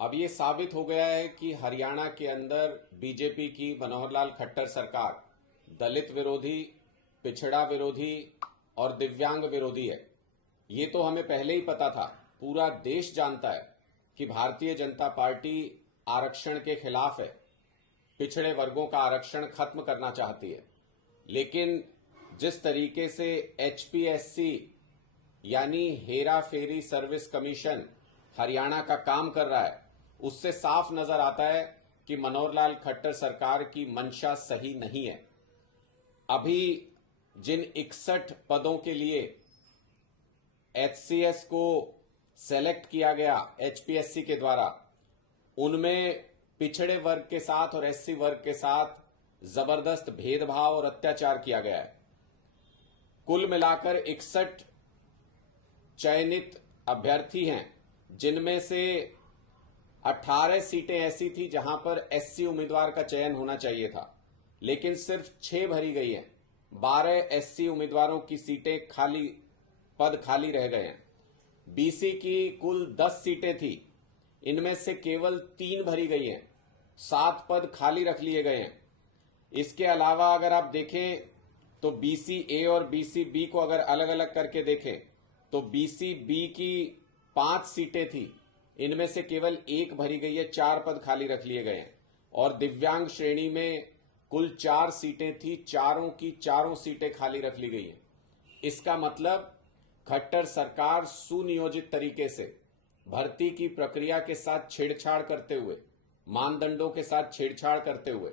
अब ये साबित हो गया है कि हरियाणा के अंदर बीजेपी की मनोहर लाल खट्टर सरकार दलित विरोधी, पिछड़ा विरोधी और दिव्यांग विरोधी है। ये तो हमें पहले ही पता था। पूरा देश जानता है कि भारतीय जनता पार्टी आरक्षण के खिलाफ है, पिछड़े वर्गों का आरक्षण खत्म करना चाहती है। लेकिन जिस तरीके से एचपीएससी यानी Hera ferry service commission Haryana का काम कर रहा है, उससे साफ नजर आता है कि मनोहर लाल खट्टर सरकार की मंशा सही नहीं है। अभी जिन 61 पदों के लिए एचसीएस को सेलेक्ट किया गया एचपीएससी के द्वारा, उनमें पिछड़े वर्ग के साथ और एससी वर्ग के साथ जबरदस्त भेदभाव और अत्याचार किया गया है। कुल मिलाकर 61 चयनित अभ्यर्थी हैं, जिनमें से 18 सीटें ऐसी थी जहां पर एससी उम्मीदवार का चयन होना चाहिए था, लेकिन सिर्फ 6 भरी गई हैं। 12 एससी उम्मीदवारों की सीटें पद खाली रह गए हैं। बीसी की कुल 10 सीटें थी, इनमें से केवल 3 भरी गई हैं। 7 पद खाली रख लिए गए हैं। इसके अलावा अगर आप देखें तो बीसी ए और बीसी बी को अगर अलग अलग करके देखें तो बीसी बी की 5 सीटें थी, इनमें से केवल 1 भरी गई है। 4 पद खाली रख लिए गए हैं। और दिव्यांग श्रेणी में कुल 4 सीटें थी, चारों की चारों सीटें खाली रख ली गई हैं। इसका मतलब खट्टर सरकार सुनियोजित तरीके से भर्ती की प्रक्रिया के साथ छेड़छाड़ करते हुए, मानदंडों के साथ छेड़छाड़ करते हुए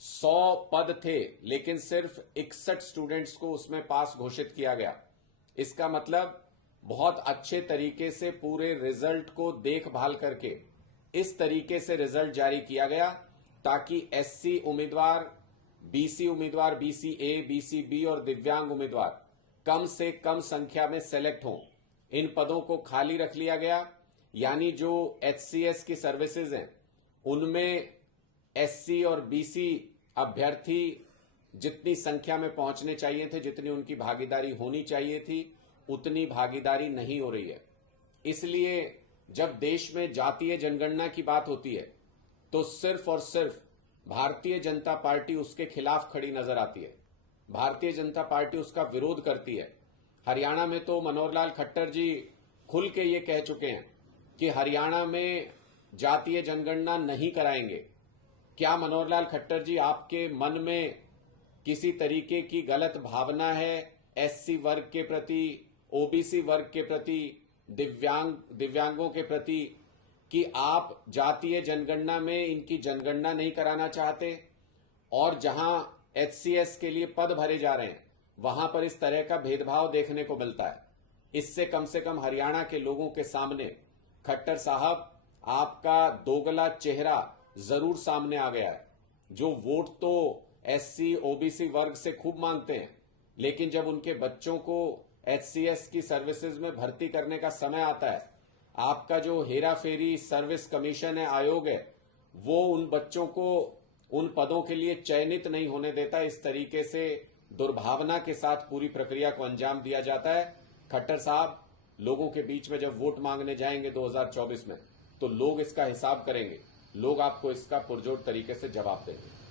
100 पद थे, लेकिन सिर्फ 61 स्टूडेंट्स को उसमें पास घोषित किया गया। इसका मतलब बहुत अच्छे तरीके से पूरे रिजल्ट को देखभाल करके इस तरीके से रिजल्ट जारी किया गया ताकि एससी उम्मीदवार, बीसी उम्मीदवार, बीसी ए, बीसी बी और दिव्यांग उम्मीदवार कम से कम संख्या में सेलेक्ट हों। इन पदों को खाली रख लिया गया, यानी जो एचसीएस की सर्विसेज हैं उनमें एससी और बीसी अभ्यर्थी जितनी संख्या में पहुंचने चाहिए थे, जितनी उनकी भागीदारी होनी चाहिए थी, उतनी भागीदारी नहीं हो रही है। इसलिए जब देश में जातीय जनगणना की बात होती है तो सिर्फ और सिर्फ भारतीय जनता पार्टी उसके खिलाफ खड़ी नजर आती है। भारतीय जनता पार्टी उसका विरोध करती है। हरियाणा में तो मनोहर लाल खट्टर जी खुल के ये कह चुके हैं कि हरियाणा में जातीय जनगणना नहीं कराएंगे। क्या मनोहर लाल खट्टर जी, आपके मन में किसी तरीके की गलत भावना है एससी वर्ग के प्रति, ओबीसी वर्ग के प्रति, दिव्यांगों के प्रति, कि आप जातीय जनगणना में इनकी जनगणना नहीं कराना चाहते? और जहां एचसीएस के लिए पद भरे जा रहे हैं वहां पर इस तरह का भेदभाव देखने को मिलता है। इससे कम से कम हरियाणा के लोगों के सामने खट्टर साहब, आपका दोगला चेहरा जरूर सामने आ गया है। जो वोट तो एससी ओबीसी वर्ग से खूब मांगते हैं, लेकिन जब उनके बच्चों को एचसीएस की सर्विसेज में भर्ती करने का समय आता है, आपका जो हेरा फेरी सर्विस कमीशन है, आयोग है, वो उन बच्चों को उन पदों के लिए चयनित नहीं होने देता। इस तरीके से दुर्भावना के साथ पूरी प्रक्रिया को अंजाम दिया जाता है। खट्टर साहब, लोगों के बीच में जब वोट मांगने जाएंगे 2024 में, तो लोग इसका हिसाब करेंगे। लोग आपको इसका पुरजोर तरीके से जवाब देंगे।